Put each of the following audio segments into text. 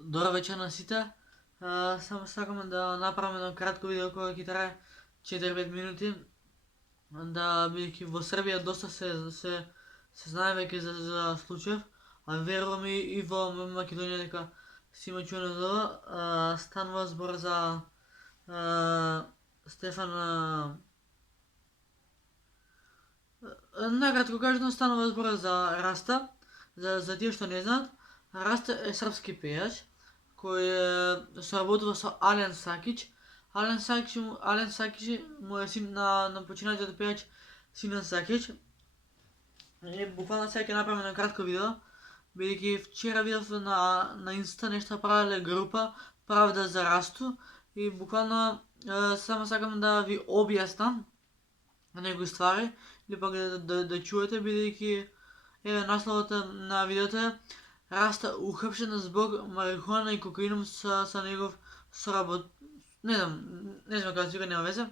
Добър вечер на сите. Само сакаме да направим едно кратко видео кое ќе трае 4-5 минути. Да, бидејќи во Србија доста се знае веќе за случаев, а верувам и во Македонија дека си има чуено за ова. Станува збор за Стефан. Накратко кажано, станува збор за Раста. За тие што не знаат, Раста е српски пејач кој соработува со Ален Сакич. Ален Сакич му е син на починалиот пејач Синан Сакич. И буквално сега ќе направим едно кратко видео, бидејќи вчера видов на Инста нешто правеле група Правда за Расту и буквално само сакам да ви објаснам некои ствари или пак да чуете, бидејќи еве насловот на видеото е Раста ухапшен због марихуана и кокаином со негов соработ... Не знам како се нема везе.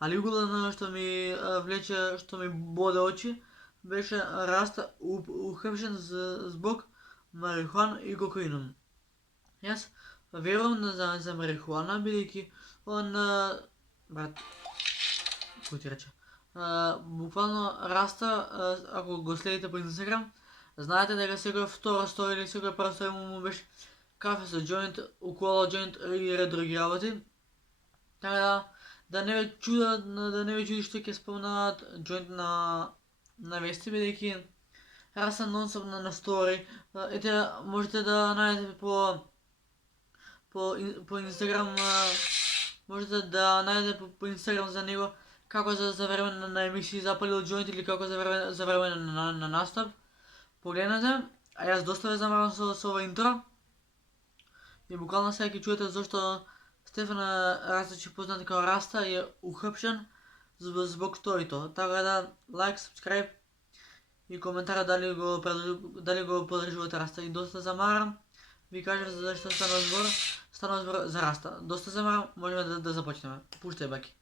Али углавно што ми влече, што ми боде очи, беше Раста ухапшен због марихуана и кокаином. Јас верувам за марихуана, бидејќи он... брат, кој ти рече? Буквално Раста, ако го следите по Инстаграм, знаете дека секој втора стори или секој прва стори му беше кафе со џоинт, укола џоинт и ред други работи. Така да не ве чуди што ќе спомнат џоинт на вести, бидејќи Раста нонстоп на стори. Ете, можете да најдете по Инстаграм, можете да најдете по Инстаграм за него како за време на емисии запалил џоинт или како за време на настап. Погледнете, а јас доста ве замарам со ова интро. И буквално сега ќе чуете зашто Стефан Растич, познат како Раста, е ухапшен због тоа и тоа. Така да, лайк, сабскрайб и коментара дали го подржувате Раста. И доста замарам, ви кажав за зашто станува збор за Раста. Доста замарам, можеме да започнеме. Пуштај баки.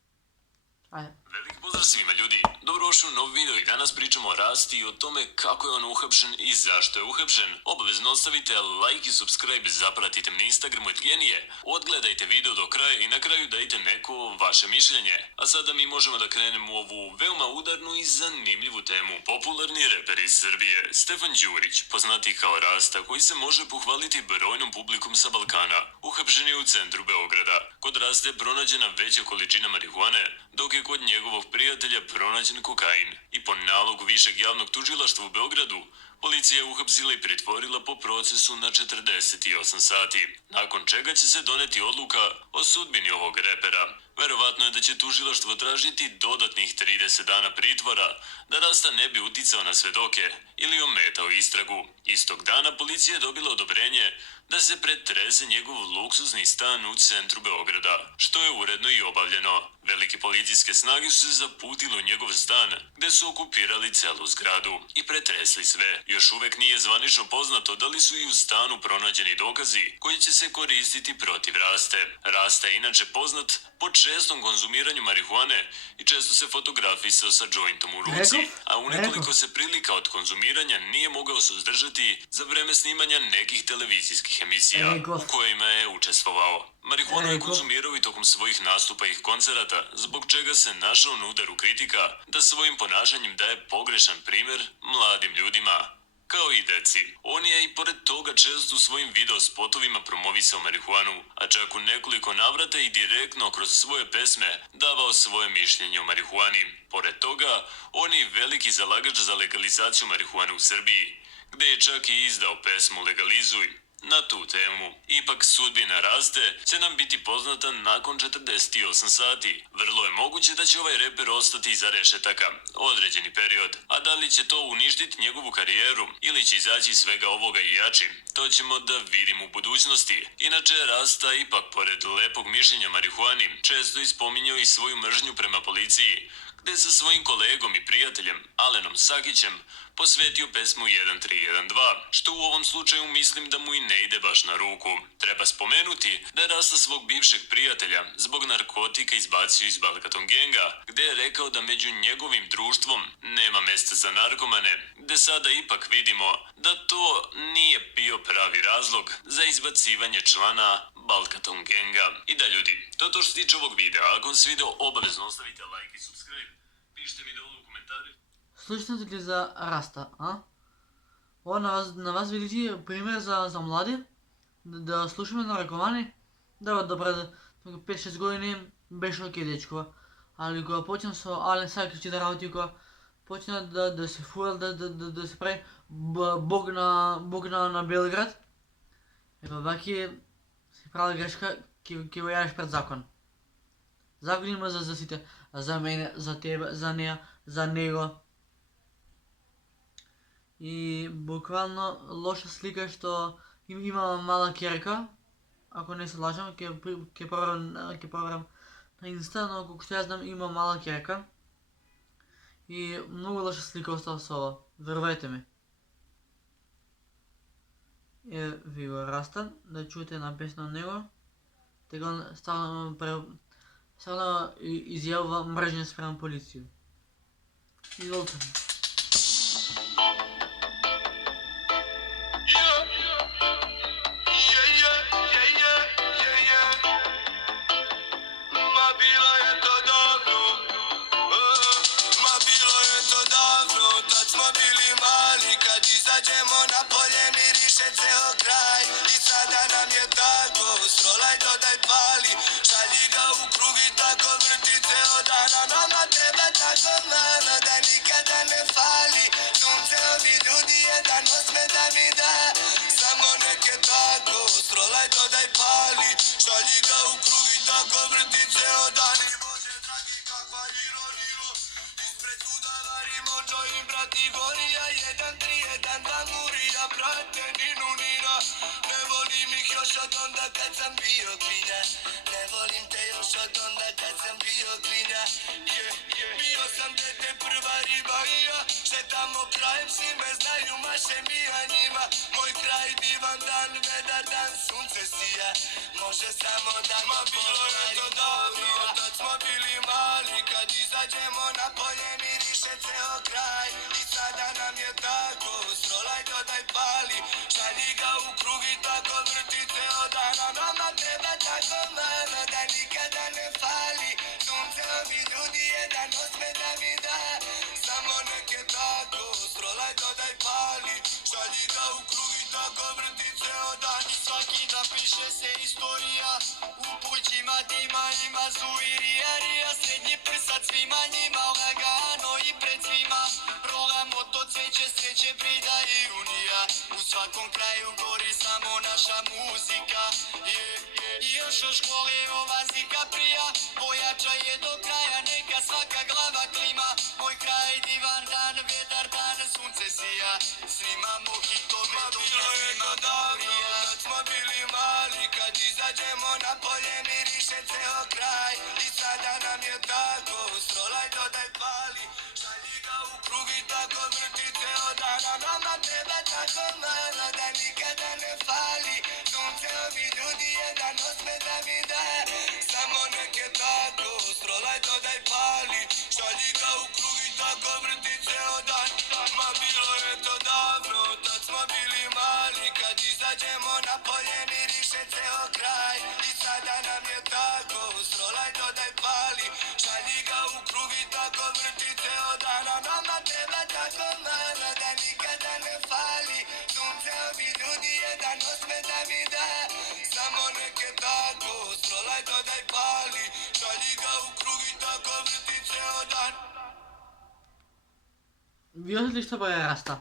Ајде. Veliki pozdrav svima ljudi, dobrodošli u nov video i danas pričamo o Rasti i o tome kako je on uhapšen i zašto je uhapšen. Obavezno ostavite like i subscribe, zapratite me na Instagramu @genije, odgledajte video do kraja i na kraju dajte neko vaše mišljenje. A sada mi možemo da krenemo u ovu veoma udarnu i zanimljivu temu. Popularni reper iz Srbije, Stefan Đurić, poznati kao Rasta, koji se može pohvaliti brojnom publikom sa Balkana, uhapšen je u centru Beograda. Kod Raste je pronađena veća količina marihuane, dok je kod njegovog prijatelja pronađen kokain. I po nalogu Višeg javnog tužilaštva u Beogradu, policija je uhapsila i pritvorila po procesu na 48 sati, nakon čega će se doneti odluka o sudbini ovog repera. Verovatno je da će tužilaštvo tražiti dodatnih 30 dana pritvora da Rasta ne bi uticao na svedoke ili ometao istragu. Istog dana policija je dobila odobrenje da se pretrese njegov luksuzni stan u centru Beograda, što je uredno i obavljeno. Velike policijske snage su se zaputile u njegov stan, gde su okupirali celu zgradu i pretresli sve. Još uvek nije zvanično poznato da li su i u stanu pronađeni dokazi koji će se koristiti protiv Raste. Rasta je inače poznat po čestom konzumiranju marihuane i često se fotografisao sa džointom u ruci, a u nekoliko se prilika od konzumiranja nije mogao suzdržati za vreme snimanja nekih televizijskih emisija u kojima je učestvovao. Marihuanu je konzumirao i tokom svojih nastupa i koncerata, zbog čega se našao na udaru kritika da svojim ponašanjem daje pogrešan primer mladim ljudima, kao i deci. On je i pored toga često u svojim video spotovima promovisao marihuanu, a čak u nekoliko navrata i direktno kroz svoje pesme davao svoje mišljenje o marihuani. Pored toga, on je veliki zalagač za legalizaciju marihuane u Srbiji, gde je čak i izdao pesmu Legalizuj na tu temu. Ipak sudbina Raste će nam biti poznata nakon 48 sati. Vrlo je moguće da će ovaj reper ostati iza rešetaka određeni period, a da li će to uništiti njegovu karijeru ili će izaći iz svega ovoga i jači, to ćemo da vidimo u budućnosti. Inače, Rasta ipak pored lepog mišljenja marihuani često ispominjao i svoju mržnju prema policiji, gde se svojim kolegom i prijateljem Alenom Sakićem posvetio pesmu 1312, što u ovom slučaju mislim da mu i ne ide baš na ruku. Treba spomenuti da je Rasta svog bivšeg prijatelja zbog narkotika izbacio iz Balkaton genga, gde je rekao da među njegovim društvom nema mesta za narkomane, gde sada ipak vidimo da to nije bio pravi razlog za izbacivanje člana Balkaton genga. I da ljudi, to je to što se tiče ovog videa. Ako vam se video, obavezno ostavite like i subscribe. Pišite mi dole u komentari. Слушате ли за Раста, а? Ovo na vas vidi primjer za mlade, da slušаме наркомани. Да пред 5-6 години беше окей дечко, али кога почнам со Ален Сакич да работи, кога почна да се фура, да се прави бог на Белград, ваки си прави грешка, ќе го јавиш пред закон. Закон има за сите, за мене, за тебе, за нея, за него. И буквално лоша слика што има мала керка, ако не се лажам, ќе проверам на инста, но колко што ја знам има мала керка. И многу лоша слика остава со ова, верувајте ми. Ви го Раста, да чуете една песна од него. Тега ставно изјавува мрежње спрема полиција. Изволте. Izađemo na polje, miriše ceo kraj. I sada nam je tako, srolaj, dodaj, pali. Šalji ga u krug i tako vrti ceo dan. A nama treba tako malo da nikada ne fali. Sunce ovi ljudi jedan osme da mi da. Samo neke tako, srolaj, dodaj, pali. Šalji ga u krug i tako vrti ceo dan. I Bože dragi, kakva ironija. Ispred udavari mođo im brati gorija. 1-3-1 da murija, brate, ninu nina. Ne volim ih još od onda kad sam bio klinja. Ne volim te još od onda kad sam bio klinja. Bio sam dete prva riba i ja. Šetamo krajem, svi me znaju, maše mi ja njima. Moj kraj divan dan, vedar dan, sunce sija. Može samo da ma bilo je to davno, tad smo bili mali. Kad izađemo na polje, miriše ceo kraj. I sada nam je tako, srolaj, dodaj, pali. Šalji ga u krug i tako vrti ceo dan. A nama treba tako malo da nikada ne fali. Sunce ovi ljudi jedan osme da mi da. Samo neke tako, srolaj, dodaj, pali. Šalji ga u krug i tako vrti ceo dan. I svaki dan piše se istorija. U pućima dima ima zuirija, rija. Srednji prsac svima njima, lagano i pred svima. Rolamo to cveće, sreće, brida i unija. U svakom kraju gori samo naša muzika. I još od škole ova zika prija. Pojača je do kraja, neka svaka glava klima. Moj kraj divan dan, vedar dan, sunce sija. Snimamo hitove, bilo je to davno, tad smo bili mali. Kad izađemo na polje, miriše ceo kraj. I sada nam je tako, srolaj, dodaj, pali. Šalji ga u krug i tako vrti ceo dan. A nama treba tako malo da nikada ne fali. Sunce ovi ljudi jedan osme da mi da. Samo neke tako, srolaj, dodaj, pali. Šalji ga u krug i tako vrti ceo dan. Ma bilo je to davno, tad smo bili mali. Kad izađemo na polje, miriše ceo kraj. I sada nam je tako, srolaj, dodaj, pali. Šalji ga u krug i tako vrti ceo dan. A nama treba tako malo da nikada ne fali. Sunce ovi ljudi jedan osme da mi da. Samo neke tako, srolaj, dodaj, pali. Šalji ga u krug i tako vrti ceo dan. Видите ли што прави Раста?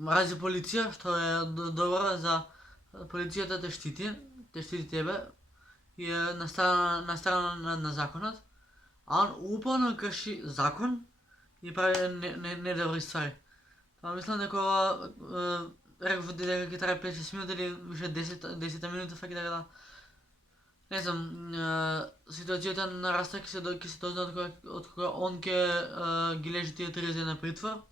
Мрази полиција, што е добра за полицијата те штити тебе и е на страна на законот, а он упорно крши закон и прави недобри ствари. Па мислам дека ова реков дека ќе трае 5-6 минути или више 10 минути, фаќа дека ne znam, ситуацијата на Раста ќе се дозна од кога он ќе ги лежи тие 3 дена притвор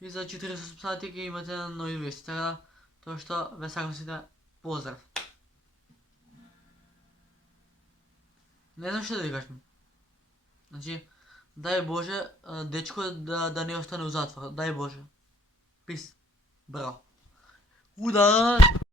и за 48 сати ќе имате нови вести, така да тоа што ве сакам сите, поздрав. Не знам што да ви кажам. Значи, дај Боже, дечко да не остане у затвор, дај Боже. Пис. Браво. Удар!